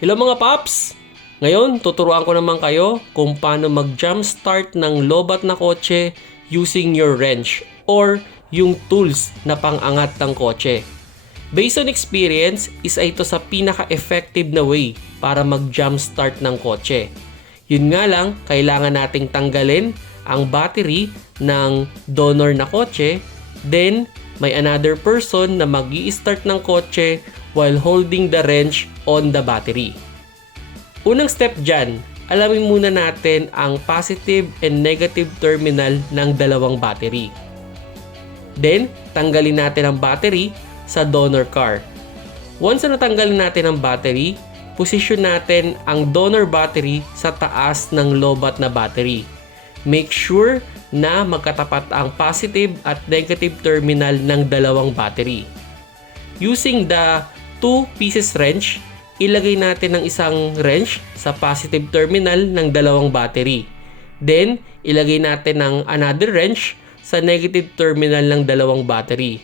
Hello mga paps! Ngayon, tuturuan ko naman kayo kung paano mag-jump start ng lobat na kotse using your wrench or yung tools na pang-angat ng kotse. Based on experience, isa ito sa pinaka-effective na way para mag-jump start ng kotse. Yun nga lang, kailangan nating tanggalin ang battery ng donor na kotse, then may another person na mag-i-start ng kotse while holding the wrench on the battery. Unang step dyan, alamin muna natin ang positive and negative terminal ng dalawang battery. Then, tanggalin natin ang battery sa donor car. Once na natanggalin natin ang battery, posisyon natin ang donor battery sa taas ng lobat na battery. Make sure na magkatapat ang positive at negative terminal ng dalawang battery. Using the 2 pieces wrench, ilagay natin ang isang wrench sa positive terminal ng dalawang battery. Then, ilagay natin ang another wrench sa negative terminal ng dalawang battery.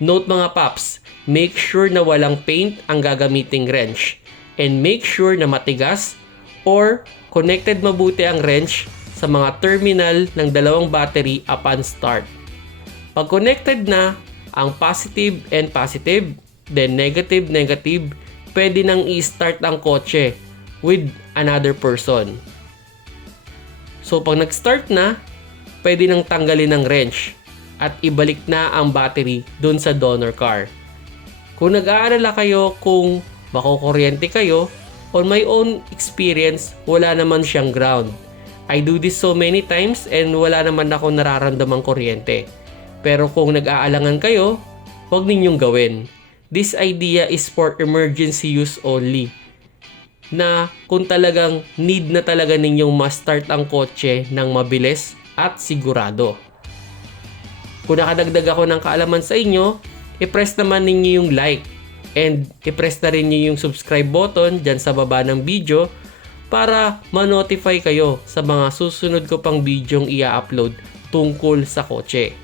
Note mga paps, make sure na walang paint ang gagamiting wrench. And make sure na matigas or connected mabuti ang wrench sa mga terminal ng dalawang battery upon start. Pag connected na ang positive and positive, then negative, pwede nang i-start ang kotse with another person. So pag nag-start na, pwede nang tanggalin ang wrench at ibalik na ang battery dun sa donor car. Kung nag-aalala kayo kung makukuryente kayo, on my own experience, wala naman siyang ground. I do this so many times and wala naman ako nararamdamang kuryente. Pero kung nag-aalangan kayo, huwag ninyong gawin. This idea is for emergency use only. Na kung talagang need na talaga ninyong ma-start ang kotse ng mabilis at sigurado. Kung nakadagdag ako ng kaalaman sa inyo, i-press naman ninyo yung like and i-press na rin nyo yung subscribe button dyan sa baba ng video para ma-notify kayo sa mga susunod ko pang bidyong i-upload tungkol sa kotse.